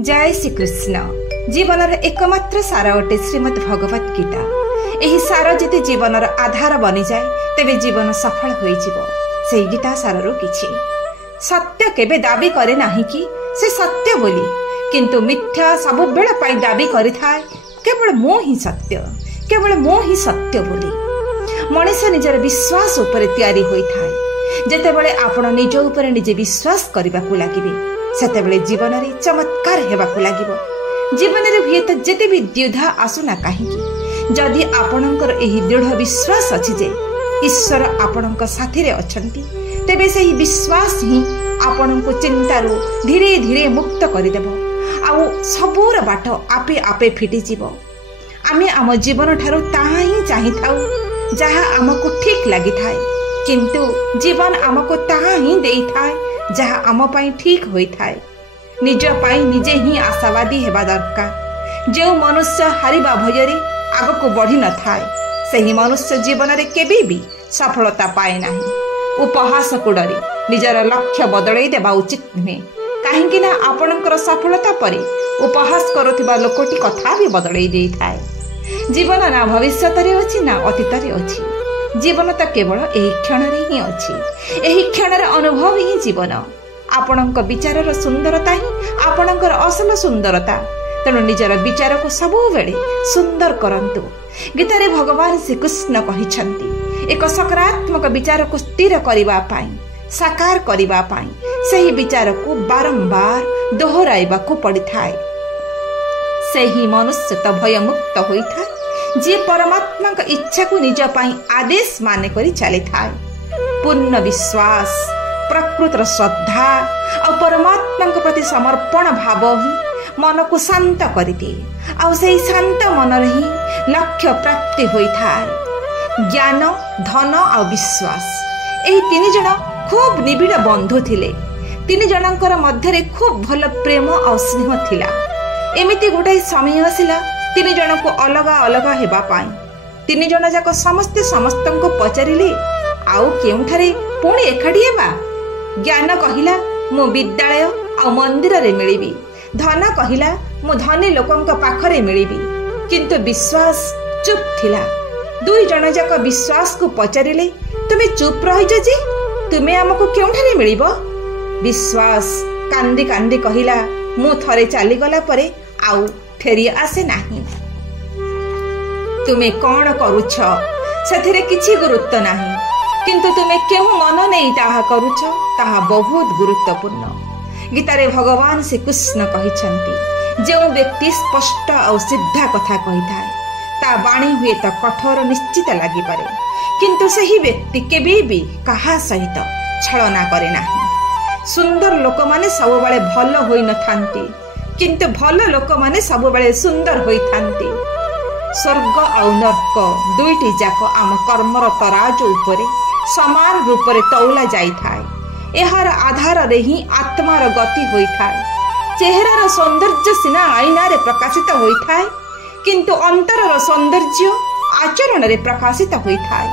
जय श्री कृष्ण। जीवनर एकमात्र सार अटे श्रीमद् भगवत गीता। यही सार जदि जीवनर आधार बनी जाए तेबे जीवन सफल हो से गीता सारु किछि सत्य केबे दाबी करे नाही कि से सत्य बोली, किंतु मिथ्या सब बेला पाई दाबी करि थाए केवल मो ही सत्य, केवल मो ही सत्य बोली। मनुष्य निजर विश्वास उपर तैयारी होई थाए। जेतेबेले आपण निज उपर निजे विश्वास करबा को लागिबे सेतेबेले जीवन रे चमत्कार हेबा को लागिबो। जीवन रे हुएत जेते भी द्विधा आसुना काहेकि जदि आपणकर एही दृढ़ विश्वास अछि जे ईश्वर आपणक साथी रे अछंती तेबे सेही विश्वास ही आपणको चिंतारू धीरे धीरे मुक्त करिदेबो। आउ सबूर बाट आपे आपे फिटी जीवो। आमे आम जीवन ठारू ताहा ही चाहि थाउ जहा आमको ठीक लागि थाए, किंतु जीवन आमको ताहा ही देई थाए जहा आम पाई ठीक होई थाए। निज पाई निजे ही आशावादी हेबा दरकार। जो मनुष्य हारिबा भयरे आगको बढ़ी न थाए सही मनुष्य जीवन रे केबे भी सफलता पाए नाही। उपहास को डरी निजर लक्ष्य बदलई देबा उचित नुहे, काहेकि ना आपणकर सफलता परे उपहास करुथिबा लोकटी कथा भी बदलई देई थाए। जीवन ना भविष्यत रे अछि ना अतीत रे अछि। जीवन तो केवल एही क्षण रे ही अछि। एही क्षण रे अनुभव ही जीवन। आपणक विचारर सुंदरता ही आपणकर असल सुंदरता। तेणु निजर विचार को सब बेले सुंदर करंतु। गीतारे भगवान श्रीकृष्ण कहिछंती एक सकारात्मक विचार को स्थिर करिबा पाई, साकार करिबा पाई सही विचार को बारंबार दोहराइबा को पड़िथाए। सही मनुष्य तो भय मुक्त होइथाए जे परमात्मा का इच्छा को निज पाई आदेश माने करी चली थाए। पूर्ण विश्वास, प्रकृतर श्रद्धा और परमात्मा प्रति समर्पण भाव ही मन को शांत कर दिए। आउ से शांत मन ही लक्ष्य प्राप्ति होई थाए। ज्ञान, धन और विश्वास एही तीन जण खूब निबिड़ बंधु थिले। तीन जनकर मध्यरे खूब भल प्रेम और स्नेह थिला। एमिति गोटे समय आसिला तीन जन को अलगा अलगा हेबा पाई। तीन जन जाक समस्ते समस्तन को पचारिले आउ केउठारे पुणी एकाठी हेबा। ज्ञान कहिला मु विद्यालय आ मंदिर रे मिलिबी। धन कहिला मु धनी लोकंक पाखरे मिलिबी। किंतु विश्वास चुप थिला। दुई जन जाक विश्वास को पचारिले तुमे चुप रहिज जे तुमे हमको केउठारे मिलिबो। विश्वास कांदी कांदी कहिला मु थरे चाली गला परे आउ फेरी आसे नाही। तुमे कौन करुछ सेथिरे किछि गुरुत्व नाही, किंतु तुमे केहु मन नहीं ताहा करुछ ताहा बहुत गुरुत्वपूर्ण। गीतारे भगवान श्री कृष्ण कहिछंती जो व्यक्ति स्पष्ट और सिद्धा कथा कहिथाए ता बाणी हुए तो कठोर निश्चित लागि पारे, किंतु सही व्यक्ति केबे भी कहा सहित छलना करे नाही। सुंदर लोक माने सब बेले भल होई न थांती, किंतु भल लोक माने सब बेले सुंदर होई थांती। स्वर्ग और नर्क दुईटी जाक आम कर्मर तराजू उपरे समान रूप से तौला जाई थाए। एहार आधार रे ही आत्मार गति होई थाए। चेहरार सौंदर्य सिना आईना रे प्रकाशित होई थाए, किंतु अंतरर सौंदर्य आचरण रे प्रकाशित होई थाए।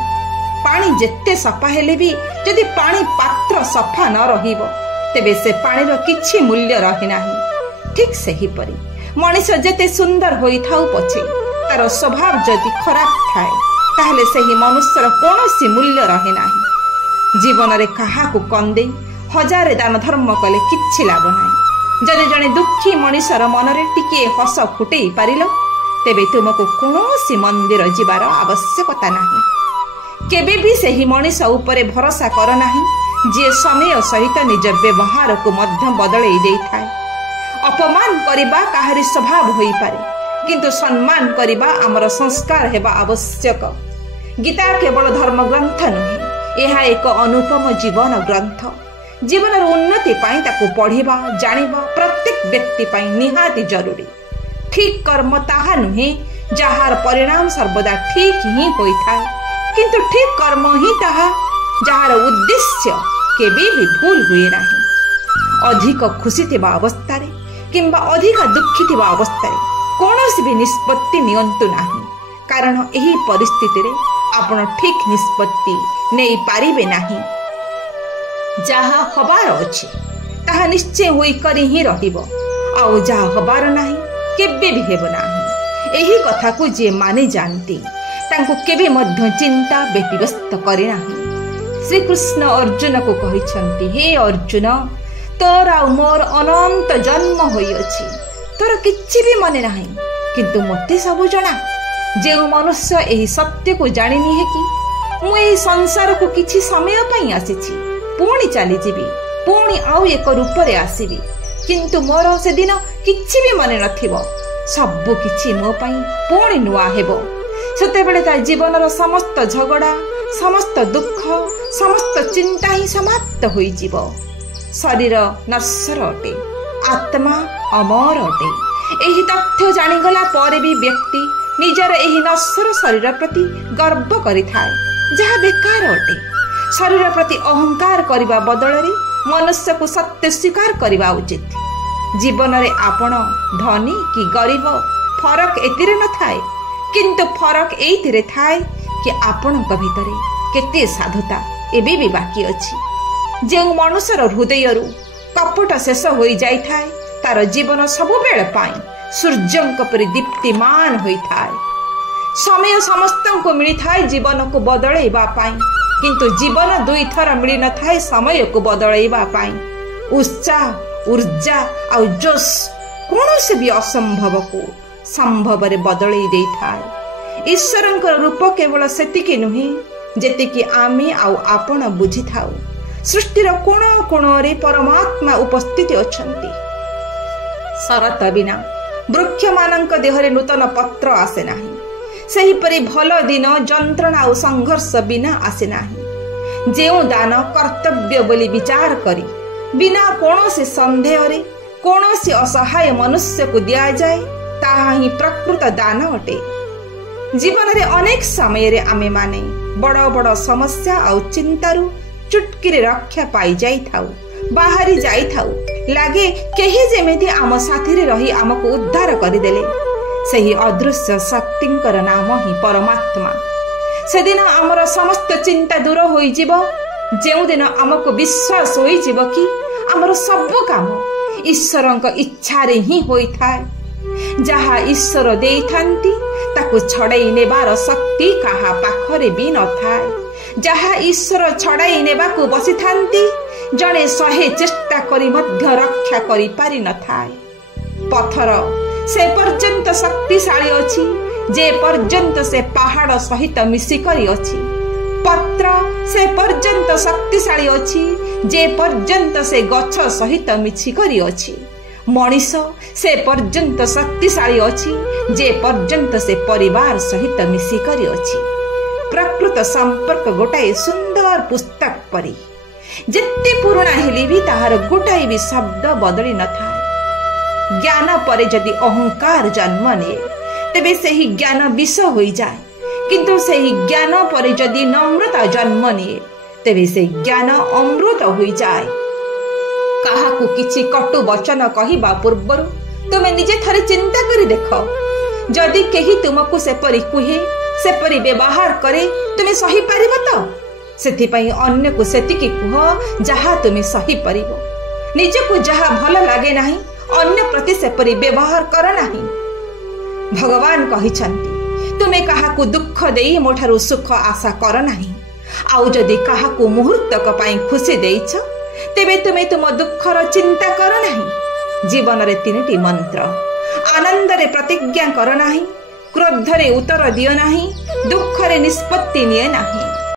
पानी जेते सफा हेले भी यदि पानी पात्र सफा न रहिबो तेबे से पानीर किछि मूल्य रहि नाही। ठीक सही परी मनुष्य जेते सुंदर होई थाउ पछे तार स्वभाव जदि खराब थाए ताहले सही मनुष्यर कौनसी मूल्य रहे नाही। जीवन रे काहाकू कंदे हजार दान धर्म कले किछि लाभ नाही। जदि जने दुखी मनुष्यर मन रे टिके हस फुटेई पारिल तेबे तुमको कौनसी मंदिर जीवार आवश्यकता नाही। केबे भी सही मनुष्य उपरे भरोसा कर नाही जे समय सहित निज व्यवहार को मध्य बदलई देई थाए। अपमान करिबा काहारी स्वभाव होई पारे, किंतु सम्मान करिबा आमर संस्कार हेबा आवश्यक। गीता केवल धर्म ग्रंथ नुहे, यह एक अनुपम जीवन ग्रंथ। जीवन उन्नति पाई ताकू पढ़िबा जानिबा प्रत्येक व्यक्ति पाई निहाती जरूरी। ठीक कर्म ताहा नुहे जहार परिणाम सर्वदा ठीक ही होई थाए, किंतु ठीक कर्म ही ताहा जहार उद्देश्य केबे भी भूल हुए नाही। अधिक खुशी थिबा अवस्था रे किंबा अधिक दुखी थिबा अवस्था रे कौनसी भी निष्पत्ति नियंतु नाही, कारण एही परिस्थिति रे आपण ठीक निष्पत्ति नहीं पारिबे नाही। जहा हबार अछि ताहा निश्चय होई करी ही रहिबो आउ जा हबार नाही केबे भी हेब नाही। एही कथा को जे माने जानती तांको केबे मध्य चिंता व्यतिव्यस्त करे नाही। श्री कृष्ण अर्जुन को कहिसंती, हे अर्जुन तोर आ मोर अनंत जन्म होई अछि, तोर किछि भी मने नाही, किंतु मते सब जणा। जे मनुष्य एही सत्य को जानिनी है कि मु एही संसार को किछि समय पई आसीछि, पुणी चली जीवी, पुणी आउ एक रूप रे आसीबी, किंतु मोर से दिन किछि भी मने नथिबो, सब किछि मो पई पुणी नुआ हेबो। सेतेबेले ता जीवनर समस्त झगड़ा, समस्त दुख, समस्त चिंता ही समाप्त होई जीवो। शरीर नश्वर अटे, आत्मा अमर अटे। एही तथ्य जानिगला पर भी व्यक्ति निजर एही नश्वर शरीर प्रति गर्व करिथाय, जहा बेकार अटे। शरीर प्रति अहंकार करिबा बदଳରେ मनुष्य को सत्य स्वीकार करवा उचित। जीवन रे आपण धनी कि गरीब फरक एतिरे न थाए, किंतु फरक एइतिरे थाए कि आपणक भितरे केते साधुता एबे भी बाकी अछि। जे मनुष्यर हृदयरु कपट शेष होई जाई थाए, तार जीवन सबु बेले पाई सूर्यंक परि दीप्तिमान होई थाए। समय समस्तन को मिली थाए जीवन को बदलैबा पाई, किंतु जीवन दुई थर मिली न थाए समय को बदलैबा पाई। उत्साह, ऊर्जा और जोश कौन से भी असंभव को संभव रे बदलै देई थाए। ईश्वरंकर रूप केवल सेतिकी नुहे जेतिकी आमे आउ आपण बुझी थाउ। सृष्टिर कोण कोण रे परमात्मा उपस्थित अछंती। शरत बिना वृक्ष मानक देहरे नूतन पत्र आसे नाही, सही परि भल दिन जंत्रणा और संघर्ष बिना आसे नाही। जेउ दान कर्तव्य बोली विचार करी बिना कौनसी संदेह रे कौनसी असहाय मनुष्य को दिया जाए, ताहा ही प्रकृत दान अटे। जीवन रे अनेक समय रे आमे माने बड़ बड़ समस्या और चिंतारू चुटकी रे रक्षा पाई जाई थाउ, बाहरी जाई थाउ। लागे केही जेमेति आम साथी रे रही आमको उद्धार करि देले। सही अदृश्य शक्तिंकर नाम ही परमात्मा। से दिन आमर समस्त चिंता दूर होई जीवो, जेउ दिन आमको विश्वास होई जीवो कि आमर सब काम ईश्वरंक इच्छा रे ही होई थाए। जहा ईश्वर देई थांती ताकू छड़ाई नेबार शक्ति काहा पाखरे भी न थाए। जहा ईश्वर छड़ाई नेबा को बसी थांती जणे सहे चेष्टा करी मध्य रक्षा करी पारि न थाए। पत्थर से पर्यंत शक्तिशाली अछि जे पर्यंत से पहाड़ सहित मिसी करी अछि। पत्र से पर्यंत शक्तिशाली अछि जे पर्यंत से गछ सहित मिछि करी अछि। मनीष से पर्यंत शक्तिशाली अछि जे पर्यंत से परिवार सहित मिसी करी अछि। प्रकृत संपर्क गोटाए सुंदर पुस्तक परी, जेते पुराना हेली भी ताहार गोटाए भी शब्द बदली न थाए। ज्ञान परे जदि अहंकार जन्म ने तेबे सेही ज्ञान विष होई जाए, किंतु सेही ज्ञान परे जदि नम्रता जन्म ने तेबे से ज्ञान अमृत होई जाए। काहाकू किछि कटु वचन कहिबा पूर्वरु तुमे निजे थरे चिंता करी देख। जदि केही तुमको सेपरी कुहे, सेपरी व्यवहार करे, तुमे सही पारिबो तो? सेथिपई अन्य को सेतिकी कुह जहा तुमे सही परिबो। निजको जहा भल लागे नाही अन्य प्रति सेपरी व्यवहार कर नाही। भगवान कहिछंती, तुमे काहाकू दुख देई मोठारु सुख आशा कर नाही। आउ जदि काहाकू मुहूर्तक पई खुशी देइछ तेबे तुमे तुम दुखर चिंता कर नाही। जीवन रे तीनटी मंत्र, आनंद रे प्रतिज्ञा कर नाही, क्रोध रे उत्तर दियो नाही, दुख रे निष्पत्ति निये नाही।